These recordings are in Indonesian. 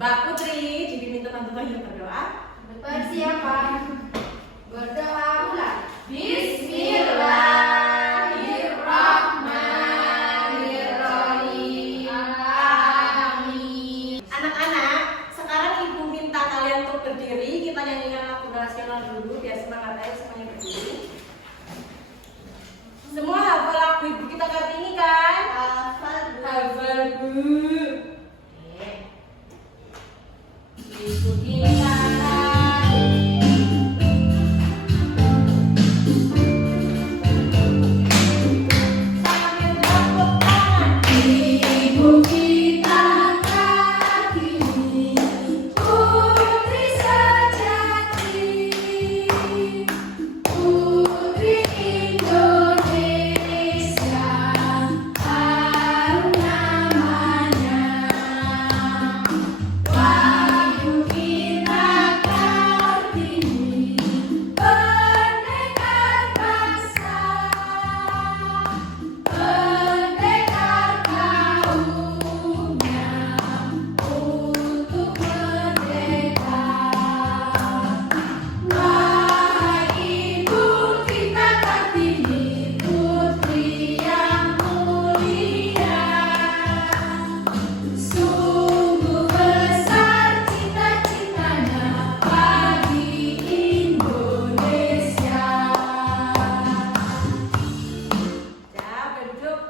Mbak Putri dipimpin teman-teman yang berdoa. Persiapan berdoa mulai. Bismillahirrahmanirrahim. Amin. Anak-anak, sekarang ibu minta kalian untuk berdiri. Kita nyanyikan lagu nasional dulu biar semangat aja semuanya berdiri. Semua hafal lagu ibu kita kali ini kan? Hafal Bu. Ibu kita sambil tepuk tangan. Ibu kita Kartini, putri sejati, putri Indonesia, harum namanya. Wahyu kita Kartini, pendekar bangsa, pendekar kaumnya untuk merdeka. Wahai ibu kita Kartini, putri yang mulia, sungguh besar cita-citanya bagi Indonesia. Ya, berduduk.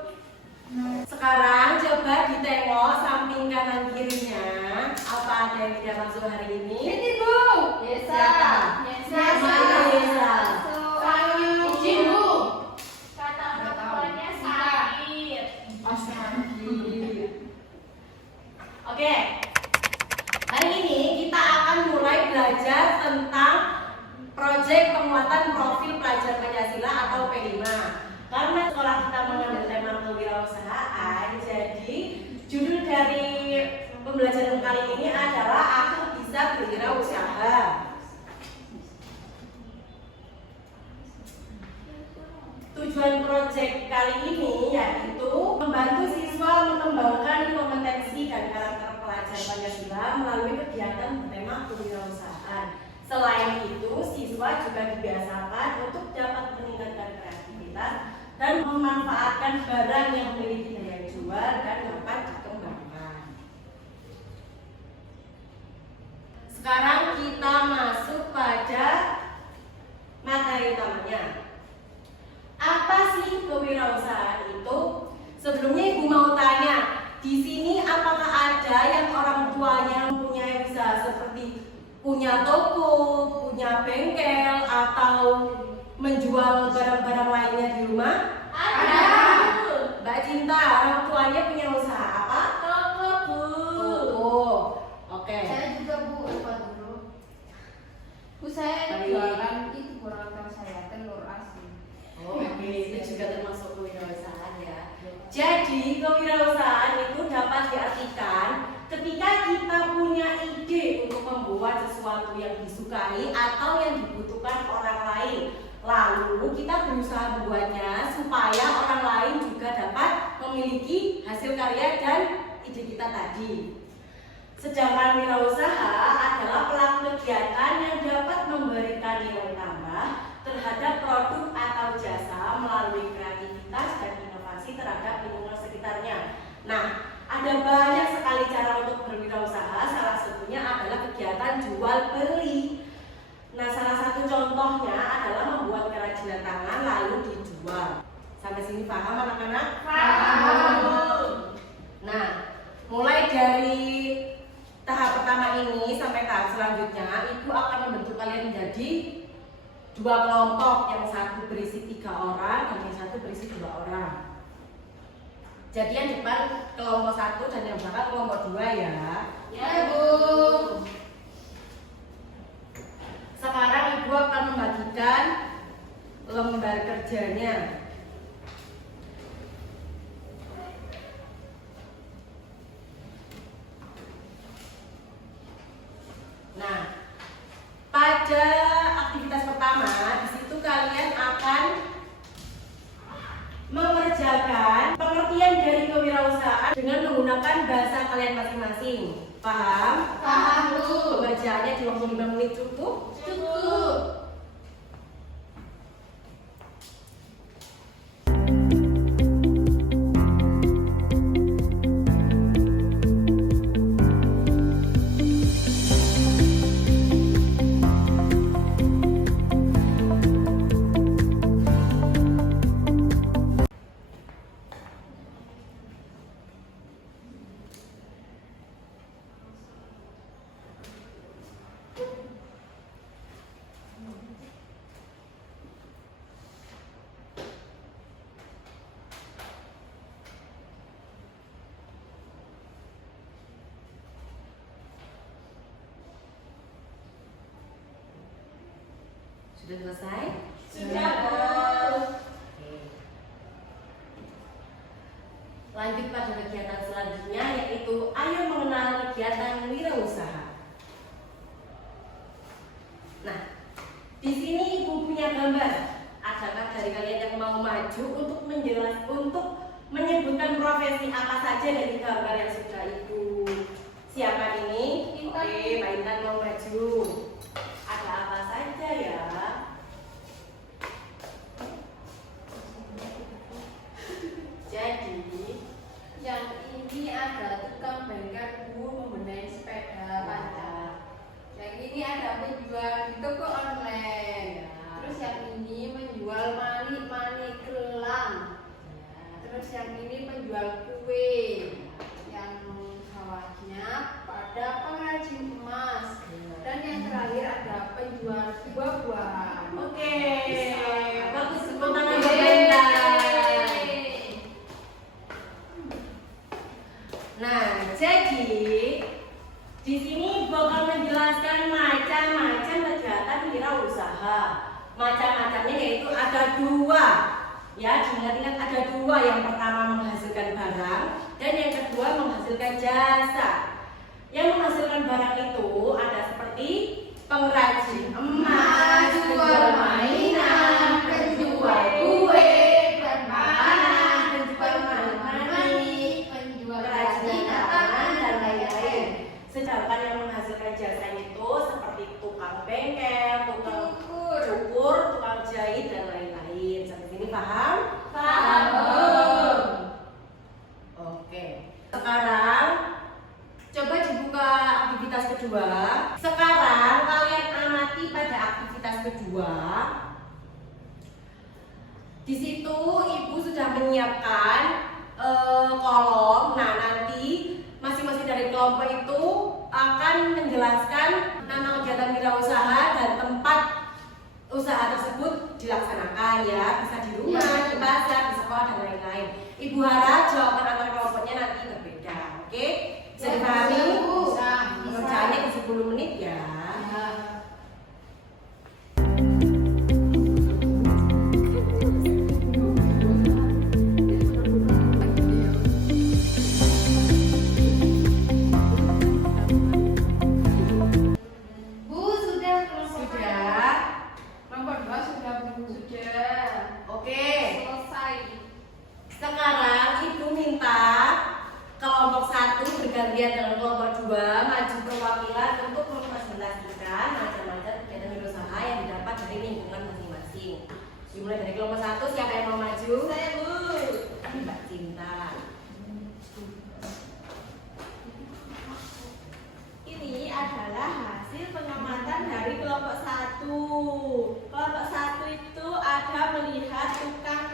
Sekarang coba ditengok samping kanan kirinya. Apa ada yang tidak masuk hari ini? Ini Bu. Yesa. Siapa? Yesa. Izin Bu. Kata perempuannya sakit. Oh, sakit. Oke. Hari ini kita akan mulai belajar tentang proyek penguatan profil pelajar Pancasila atau P5. Karena sekolah kita mengambil tema kewirausahaan, jadi judul dari pembelajaran kali ini adalah Aku Bisa Berwirausaha. Tujuan proyek kali ini yaitu membantu siswa mengembangkan kompetensi dan karakter pelajar Pancasila melalui kegiatan bertema kewirausahaan. Selain itu, siswa juga dibiasakan untuk dapat meningkatkan kreativitas dan memanfaatkan barang yang memiliki daya jual dan dapat dikembangkan. Sekarang kita masuk pada materi utamanya. Apa sih kewirausahaan itu? Sebelumnya ibu mau tanya, di sini apakah ada yang orang tuanya mempunyai usaha seperti punya toko, punya bengkel, atau menjual barang-barang lainnya di rumah? Ada. Mbak Cinta, orang tuanya punya usaha apa? Toko Bu. Toko. Oke. Saya juga Bu, lupa dulu. Bu, saya Baik. jualan itu burrata saya, telur asin. Oh, oke, itu juga termasuk kewirausahaan ya. Jadi, kewirausahaan itu dapat diartikan ketika kita punya ide untuk membuat sesuatu yang disukai atau yang dibutuhkan orang lain. Lalu kita berusaha membuatnya supaya orang lain juga dapat memiliki hasil karya dan ide kita tadi. Sedangkan wirausaha adalah pelaku kegiatan yang dapat memberikan nilai tambah terhadap produk atau jasa melalui kreativitas dan inovasi terhadap lingkungan sekitarnya. Nah, ada banyak sekali cara untuk berwirausaha, salah satunya adalah kegiatan jual beli. Nah, salah satu contohnya adalah membuat kerajinan tangan lalu dijual. Sampai sini paham anak-anak? Paham. Nah, mulai dari tahap pertama ini sampai tahap selanjutnya, ibu akan membentuk kalian menjadi dua kelompok, yang satu berisi 3 orang dan yang satu berisi 2 orang. Jadi yang depan kelompok 1 dan yang belakang kelompok 2 ya. Ya Bu. Sekarang ibu akan membagikan lembar kerjanya. Nah, pada aktivitas pertama di situ kalian akan mengerjakan pengertian dari kewirausahaan dengan menggunakan bahasa kalian masing-masing. Paham? Paham, Bu. Pembacaannya 25 menit cukup? Cukup. Sudah selesai? Sudah, Bu. Oke. Lanjut pada kegiatan selanjutnya, yaitu ayo mengenal kegiatan wirausaha. Nah, di sini Ibu punya gambar. Adakah dari kalian yang mau maju untuk menyebutkan profesi apa saja dari gambar yang sudah Ibu siapkan ini? Intan. Oke, Mbak Intan mau maju. Ada apa saja ya? Jadi, Yang ini ada tukang bengkel, Bu, membenahi sepeda panjang. Yang ini ada penjual di toko online. Terus yang ini menjual manik-manik gelang. Terus yang ini penjual kue. Yang bawahnya pada pengrajin emas. Dan yang terakhir ada penjual buah-buahan. oke, bagus, tepuk tangan buat Mbak Intan. Nah, jadi di sini bakal menjelaskan macam-macam kegiatan wirausaha. Macam-macamnya yaitu ada dua. Ya, diingat-ingat ada dua. Yang pertama menghasilkan barang dan yang kedua menghasilkan jasa. Yang menghasilkan barang itu ada seperti pengrajin emas, penjual mainan, penjual kue, makanan, penjual manik-manik, penjual kerajinan dan lain-lain. Sedangkan yang menghasilkan jasa itu seperti tukang bengkel, tukang cukur, tukang jahit dan lain-lain. Sampai sini paham? Paham. Oke. Sekarang coba dibuka aktivitas kedua. Sekarang kalian amati pada aktivitas kedua. Di situ Ibu sudah menyiapkan kolom. Nah, nanti masing-masing dari kelompok itu akan menjelaskan nama kegiatan wirausaha dan tempat usaha tersebut dilaksanakan ya. Bisa di rumah, di pasar, di sekolah dan lain-lain. Ibu harap jawaban antar kelompoknya nanti berbeda. Oke? Bisa dipahami? Bisa. Pengerjaannya di 10 menit ya. Bu, sudah kelompok Sudah. Kelompok 2 sudah, Bu. Sudah. Oke. Selesai. Sekarang Ibu minta kelompok 1 bergantian dengan kelompok 2 maju perwakilan untuk mempresentasikan macam-macam kegiatan wirausaha yang didapat dari lingkungan masing-masing. Dimulai dari kelompok 1, siapa yang mau maju? Saya, Bu. Mbak Cinta. Ini adalah hasil pengamatan dari kelompok 1. Kelompok 1 itu ada melihat tukang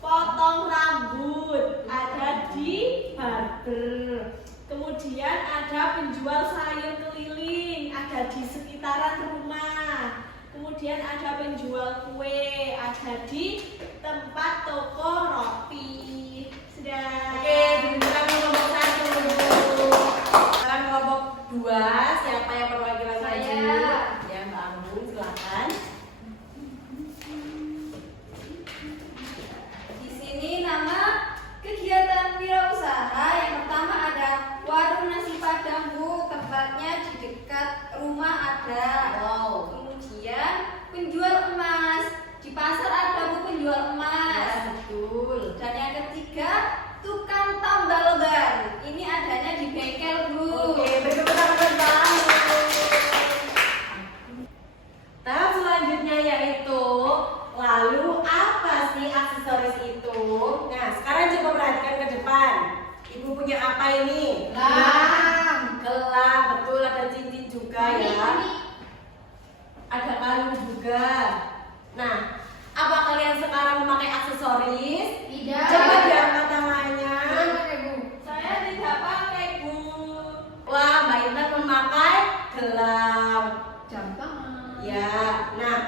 potong rambut, ada di barber. Kemudian ada penjual sayur keliling, ada di sekitaran rumah. Kemudian ada penjual kue, ada di tempat toko roti. Sudah. Oke, ditunjukkan kelompok 1. Sekarang kelompok 2, siapa yang perwakilan maju? Saya. Ya, Mbak Anggun, silakan. Di sini nama kegiatan wirausaha yang pertama ada warung nasi padang, Bu. Tempatnya di dekat rumah ada. Wow. Kemudian penjual emas. Di pasar ada, Bu, penjual emas. Ya, betul. Dan yang ketiga tukang tambal ban. Ini adanya di bengkel, Bu. Oke, gelang. Jam tangan. Ya, nah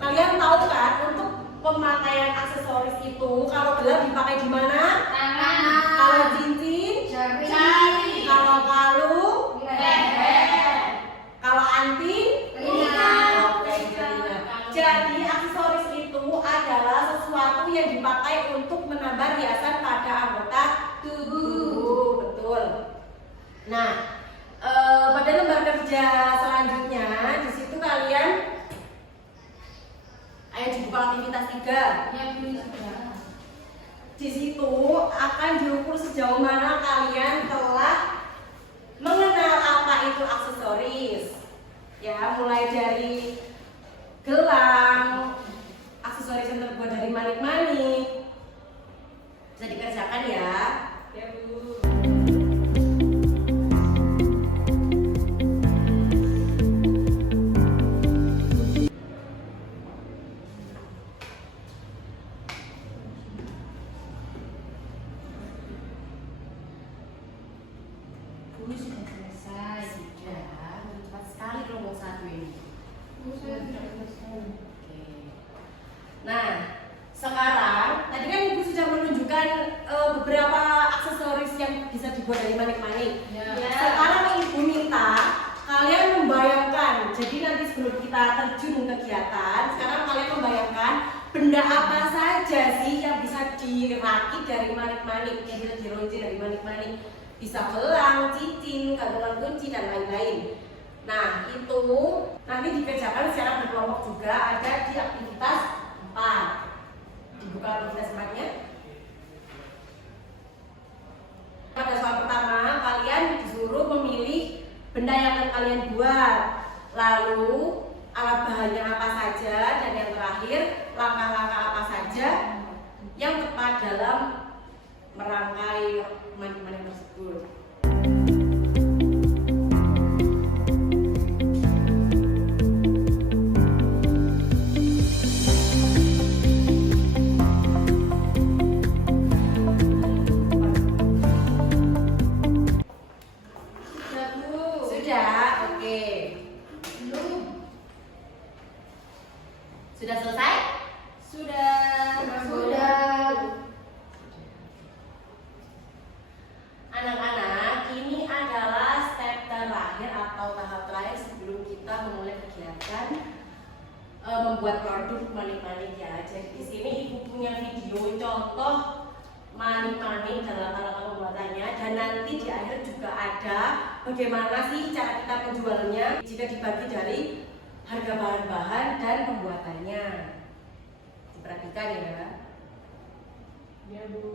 kalian tahu kan untuk pemakaian aksesoris itu kalau gelang dipakai di mana? Tangan. Kalau cincin, Jari. kalau kalung, Leher. kalau anting, Telinga. oke, telinga. Jadi aksesoris itu adalah sesuatu yang dipakai untuk menambah hiasan pada anggota tubuh. Betul. Nah, pada lembar kerja selanjutnya di situ kalian ayo dibuka aktivitas 3. Yang ini sudah. Di situ akan diukur sejauh mana kalian telah mengenal apa itu aksesoris. Ya, mulai dari gelang, aksesoris yang terbuat dari manik-manik. Bisa dikerjakan ya. Ya, Bu. Bu sudah selesai. Sudah, cepat sekali kelompok 1 ini. Bu sudah selesai. Oke. Nah, sekarang tadi kan Ibu sudah menunjukkan beberapa aksesoris yang bisa dibuat dari manik-manik. Ya. Sekarang Ibu minta kalian membayangkan. Jadi nanti sebelum kita terjun kegiatan, sekarang kalian membayangkan benda apa saja sih yang bisa dirakit dari manik-manik, yang bisa dironci dari manik-manik. Bisa gelang, cincin, gantungan kunci dan lain-lain. Nah, itu nanti dikerjakan secara berkelompok juga, ada di aktivitas 4. Dibuka aktivitas 4-nya. Pada soal pertama, kalian disuruh memilih benda yang akan kalian buat. Lalu, alat bahannya apa saja, dan yang terakhir, langkah-langkah apa saja yang tepat dalam merangkai manik-manik tersebut. Sudah, Bu. Sudah, oke. Belum. Sudah selesai? Sudah. Sudah. Anak-anak, ini adalah step terakhir atau tahap terakhir sebelum kita memulai kegiatan membuat produk manik-manik ya. Jadi di sini Ibu punya video contoh manik-manik dalam alat pembuatannya, dan nanti di akhir juga ada bagaimana sih cara kita menjualnya jika dibagi dari harga bahan-bahan dan pembuatannya. Diperhatikan ya. Ya, Bu.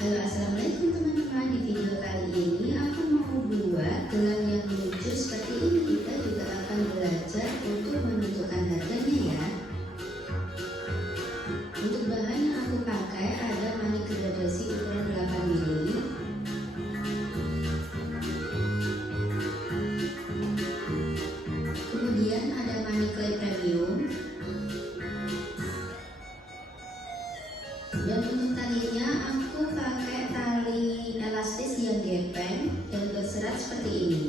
Halo, assalamualaikum teman-teman. Di video kali ini aku mau buat gelang yang lucu seperti ini. Kita juga akan belajar untuk menentukan harganya ya. Untuk bahan yang aku pakai ada manik gradasi ukuran 8 mili, kemudian ada manik clay premium, dan untuk talinya aku pakai tali elastis yang gepeng dan berserat seperti ini.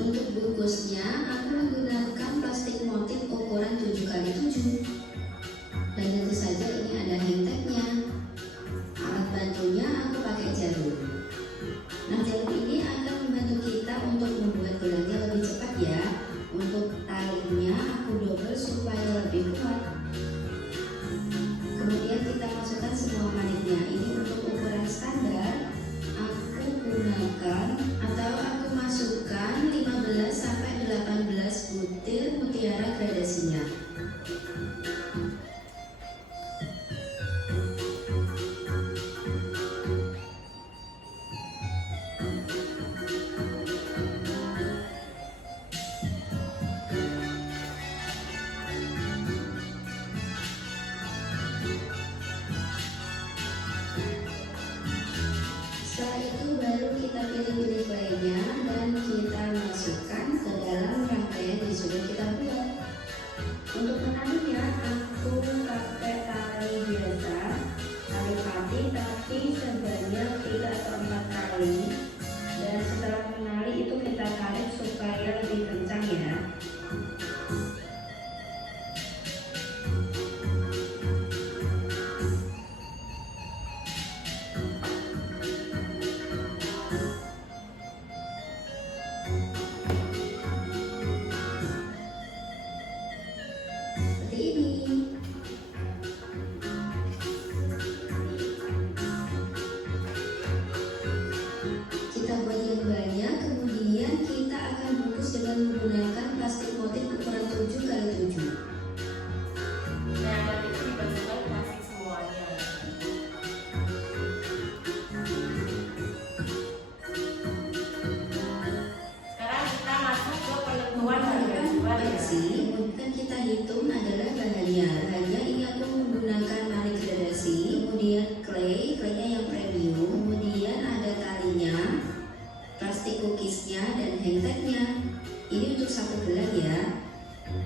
Untuk bungkusnya aku menggunakan plastik motif ukuran 7x7, dan tentu saja ini ada hang tagnya. Alat bantunya aku pakai jarum. Nah, jarum ini akan membantu kita untuk membuat gelangnya lebih cepat ya. Untuk talinya aku double supaya lebih kuat. Kemudian kita masukkan semua maniknya. Ini untuk ukuran standar aku gunakan atau aku masukkan 15 sampai 18 butir mutiara gradasinya. Setelah itu baru kita pilih-pilih claynya dan kita masukkan ke dalam rangkaian yang sudah kita buat. Untuk ini. Kita buat yang banyak, kemudian kita akan bungkus dengan menggunakan plastik motif ukuran 7x7. Nah, nanti itu dimasukkan plastik semuanya. Sekarang kita masuk ke penentuan harga jual ya. Kan kita hitung adalah bahannya. Bahannya ini aku menggunakan manik gradasi, kemudian claynya yang premium, kemudian ada talinya, plastik cookiesnya, dan hang tagnya. Ini untuk satu gelang ya.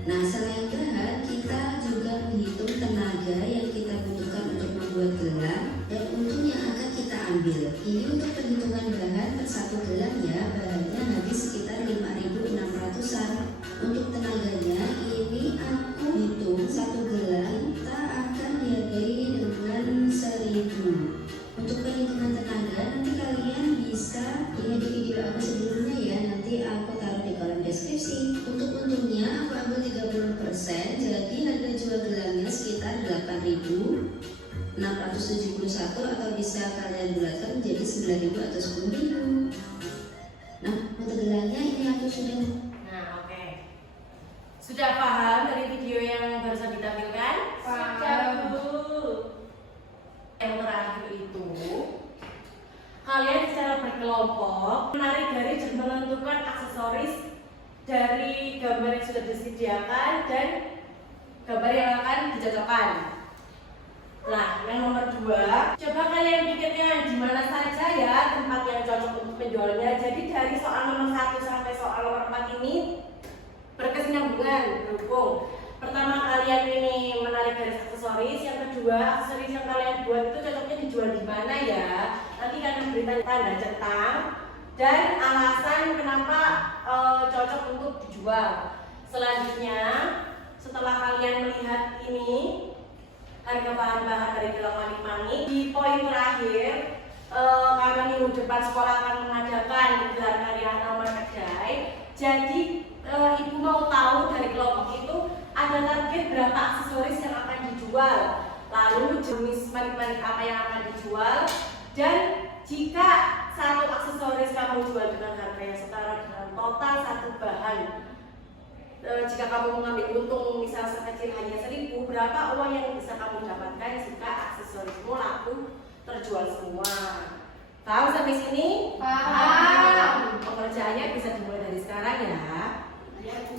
Nah, selain bahan, kita juga menghitung tenaga yang kita butuhkan untuk membuat gelang dan untung yang akan kita ambil. Ini untuk perhitungan bahan per satu gelang ya. Bahannya habis sekitar 5.600-an. Untuk tenaganya, ini aku hitung satu gelang kita akan dihargai dengan 1.000. Untuk perhitungan tenaga, nanti kalian bisa lihat di video aku sebelumnya ya. Nanti aku taruh di kolom deskripsi. Untuk untungnya aku ambil 30%, jadi harga jual gelangnya sekitar 8.671 atau bisa kalian bulatkan menjadi 9.000 atau 10.000. Nah, untuk gelangnya ini aku sudah. Nah, oke. Sudah paham dari video yang barusan ditampilkan? Paham. Yang terakhir itu, kalian secara berkelompok menarik garis dan menentukan aksesoris dari gambar yang sudah disediakan dan gambar yang akan dicocokkan. Nah, yang nomor 2, coba kalian pikirkan di mana saja ya tempat yang cocok untuk menjualnya. Jadi dari soal nomor 1 sampai soal nomor 4 ini berkesinambungan, berhubung. Pertama, kalian ini menarik garis aksesoris. Yang kedua, aksesoris yang kalian buat itu cocoknya dijual di mana ya. Nanti kalian beri tanda centang dan alasan kenapa cocok untuk dijual. Selanjutnya, setelah kalian melihat ini harga bahan-bahan dari gelang manik-manik, di poin terakhir karena minggu depan sekolah akan mengadakan gelar karya nomor kedai. Jadi ibu mau tahu dari kelompok itu ada target berapa aksesoris yang akan dijual, lalu jenis manik-manik apa yang akan dijual, dan jika satu aksesoris kamu jual dengan harga yang setara dengan total satu bahan, jika kamu mengambil untung misal sekecil hanya 1.000, berapa uang yang bisa kamu dapatkan jika aksesorismu laku terjual semua? Paham sampai sini? Paham. Pengerjaannya bisa dimulai dari sekarang ya. Ya, Bu.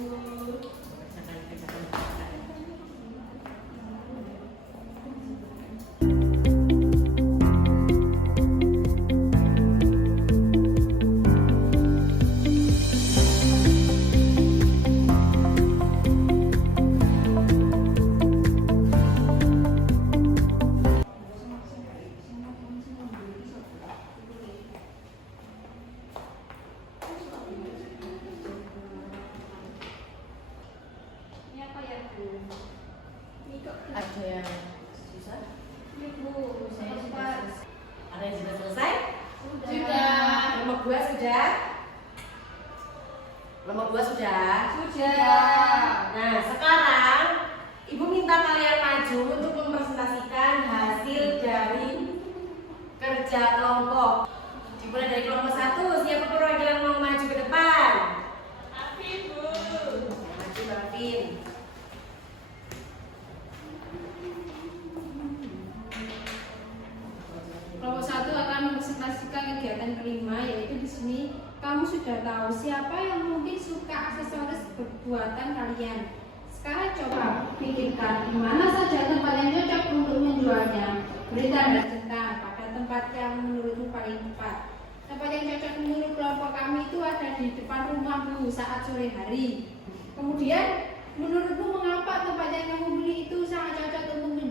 Ini apa ya, Bu? Ini kok Ada yang susah? ini, Bu, saya cepat. Ada yang sudah selesai? Sudah. Nomor 2 sudah? Nomor 2 sudah? Sudah. Nah, sekarang Ibu minta kalian maju untuk mempresentasikan hasil dari kerja kelompok. Dimulai dari kelompok 1, siapa perwakilan mau maju ke depan? Tapi Bu. Maju, Bapin. Kelompok 1 akan mempresentasikan kegiatan kelima, yaitu di sini kamu sudah tahu siapa yang mungkin suka aksesoris buatan kalian. Sekarang coba pikirkan di mana saja tempat yang cocok untuk menjualnya. Beri tanda centang pada tempat yang menurutmu paling tepat. Tempat yang cocok menurut kelompok kami itu ada di depan rumahmu saat sore hari. Kemudian menurutmu mengapa tempat yang kamu beli itu sangat cocok untuk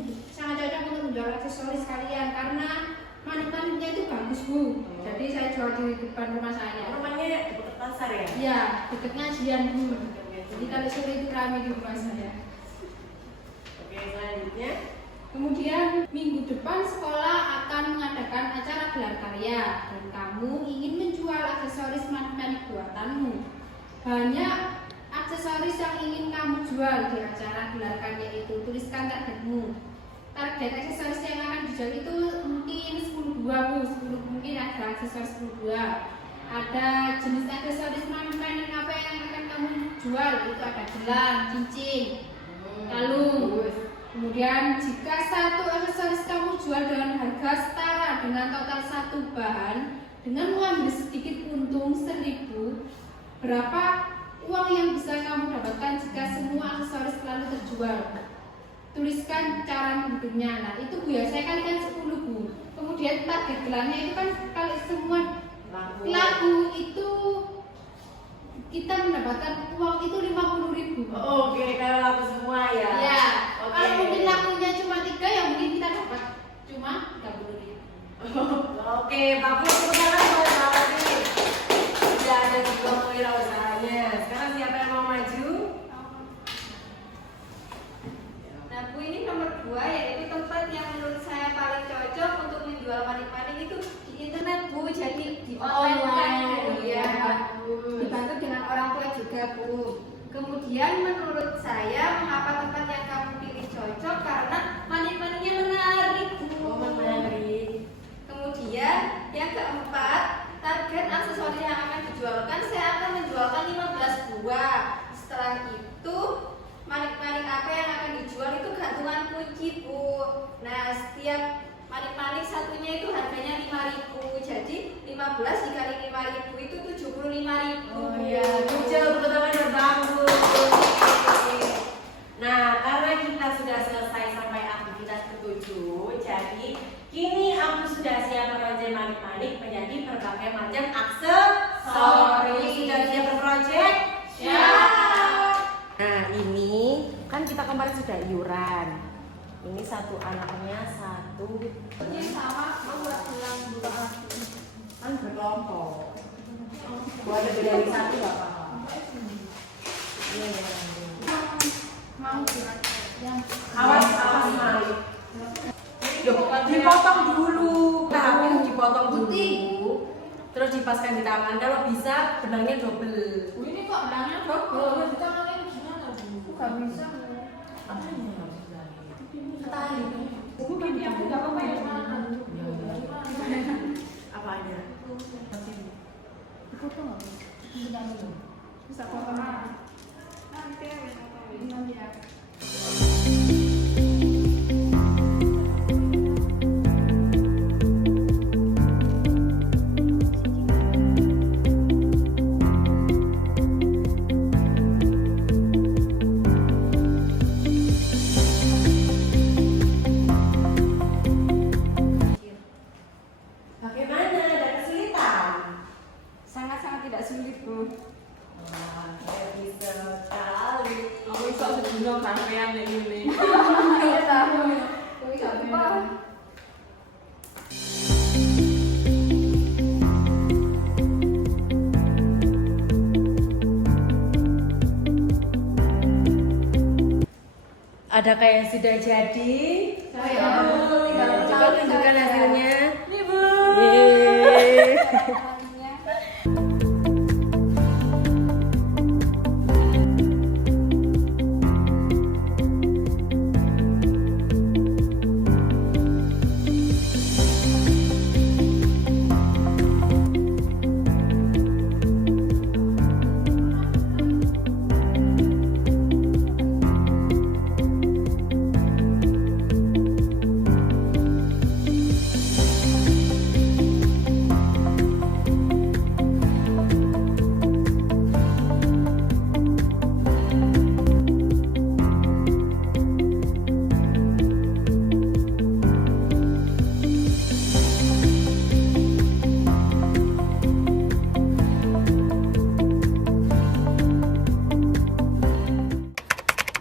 menjual aksesoris kalian? Karena manik-maniknya itu bagus, Bu. Jadi saya jual di depan rumah saya. Rumahnya dekat pasar ya? Iya, dekat ngajian, Bu. Jadi kalau sore itu ramai di rumah saya. Oke, selanjutnya. Kemudian minggu depan sekolah akan mengadakan acara gelar karya dan kamu ingin menjual aksesoris manik-manik buatanmu. Bahannya aksesoris yang ingin kamu jual di acara gelarkan yaitu tuliskan targetmu. Target aksesoris yang akan dijual itu mungkin 10 buah Bu, 10 mungkin ada aksesoris 10 buah. Ada jenis aksesoris manik-manik apa yang akan kamu jual, itu ada gelang, cincin, kalung. Kemudian jika satu aksesoris kamu jual dengan harga setara dengan total satu bahan dengan mengambil sedikit untung 1.000, berapa uang yang bisa kamu dapatkan jika semua aksesoris selalu terjual? Tuliskan cara menghitungnya. Nah itu Bu ya, saya kalikan 10 Bu. Kemudian target gelangnya itu kan kalau semua laku itu kita mendapatkan uang itu 50.000. Oke, kalau laku semua ya. Ya, Oke. kalau mungkin lakunya cuma 3 ya mungkin kita dapat cuma 30.000. Oke, bagus, tepuk tangan buat Mbak Latif. Sudah ada sebuah kewirausahanya. Sekarang siapa yang mau maju? Nah, Bu, ini nomor 2 yaitu tempat yang menurut saya paling cocok untuk menjual manik-manik itu di internet Bu, jadi di online kan Bu ya. Dibantu dengan orang tua juga Bu. Kemudian menurut saya mengapa tempat yang kamu pilih cocok karena manik-maniknya menarik Bu. Oh, menarik. Kemudian yang keempat, target aksesoris yang akan dijualkan saya akan menjualkan 15 buah. Setelah itu manik-manik apa yang akan dijual itu gantungan kunci Bu. Nah setiap manik-manik satunya itu harganya 5.000. Jadi 15 dikali 5.000 itu 75.000. Oh iya, muncul teman-teman yang bagus. Nah, karena kita sudah selesai sampai aktivitas ke-7, jadi kini aku sudah siap merajai manik-manik menjadi berbagai macam aksesoris. Sudah siap berproyek? Siap. Nah, ini kan kita kemarin sudah iuran. Ini satu anaknya satu. Ini sama membuat gelang dua. Kan berkelompok. Buat lebih dari satu nggak apa-apa. Iya, iya. Mau gerak yang Awas, awas Mali. Dipotong dulu. Tahapnya harus dipotong dulu. Terus dipaskan di tangan. Kalau bisa benangnya double. ini kok benangnya double, kita ngalahin gimana Bu? Gak bisa. Apanya nggak bisa? Ketali. Bukan dia aku gak apa-apa ya mana? Apanya? Dipotong nggak Bu? Bisa potong. Nanti ya. Bagaimana? Ada kesulitan? Sangat-sangat tidak sulit Bu. Wah, saya bisa sekali. Aku iso sedina sampean nek ngene. Iya tahu. Tapi gak apa. Adakah yang sudah jadi? Saya. Coba tunjukkan hasilnya. Nih Bu. Yeay.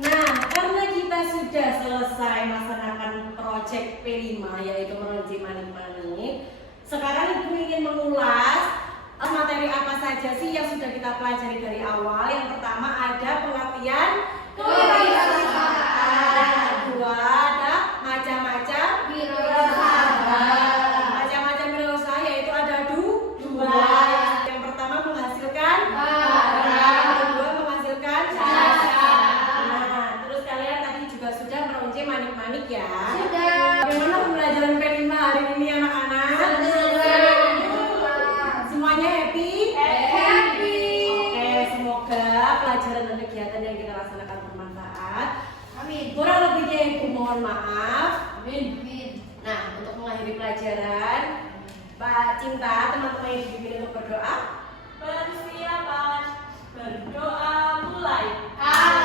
Nah, karena kita sudah selesai melaksanakan proyek P5 yaitu merajai manik-manik, sekarang Ibu ingin mengulas materi apa saja sih yang sudah kita pelajari dari awal. Yang pertama ada pengertian kewirausahaan. Kedua ada macam-macam Wirausahaan. Macam-macam wirausaha yaitu ada dua. Yang pertama menghasilkan Barang. yang kedua menghasilkan Manik ya. Sudah. Bagaimana pembelajaran P5 hari ini anak-anak? Semuanya happy? Happy. Oke, semoga pelajaran dan kegiatan yang kita laksanakan bermanfaat. Amin. Kurang lebihnya ibu mohon maaf. Amin. Nah, untuk mengakhiri pelajaran, Mbak Cinta, teman-teman yang dibimbing untuk berdoa. Persiapan berdoa mulai. Amin.